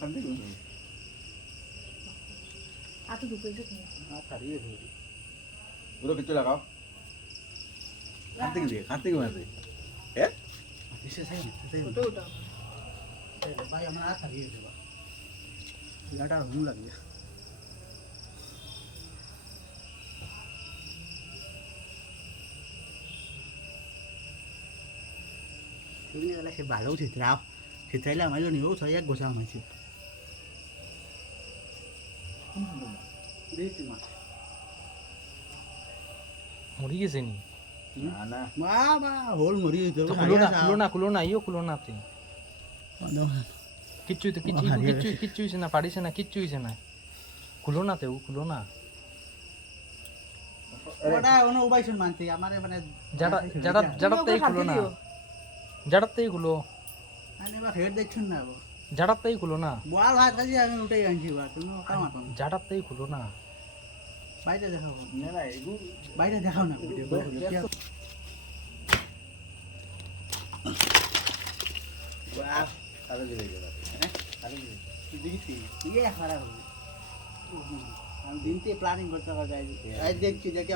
খান থেকে আতো দুপুরে তুমি ছাড়িয়ে ওরা কিছু লাগাও খান থেকে মারবে হ্যাঁ ওটা ওটা ভাই আমার হাত হারিয়ে দেবা লাটা হুম লাগবে সেগুলো গেলে সে ভালো চিত্রাও চিত্রাইলে আমার নিও ছয় এক গোছা আমাইছে দেখি মাছ মরি গেছে নি না না বাবা হোল মরি হইতো খুলো না ইও খুলো না তুই কিচ্ছু হইছে না পারিছে না কিচ্ছু হইছে না খুলো না তেও খুলো না ওটা ওনো উবাইছন মানতে আমারে মানে জাড়াতেই খুলো না জাড়াতেই খুলো আনে বা হেড দেখছুন না গো জাড়াতেই খুলো না বল হাত কাজি আমি উঠাই আনছি বা তুমি কাম মাতো জাড়াতেই খুলো না বাইরে দেখাও না না এগু বাইরে দেখাও না ভিডিও বাহ আরে দিলে গেল হ্যাঁ আরে দেখি ये खाराप हो हम दिन से प्लानिंग करता था गाइस आज देख के जाके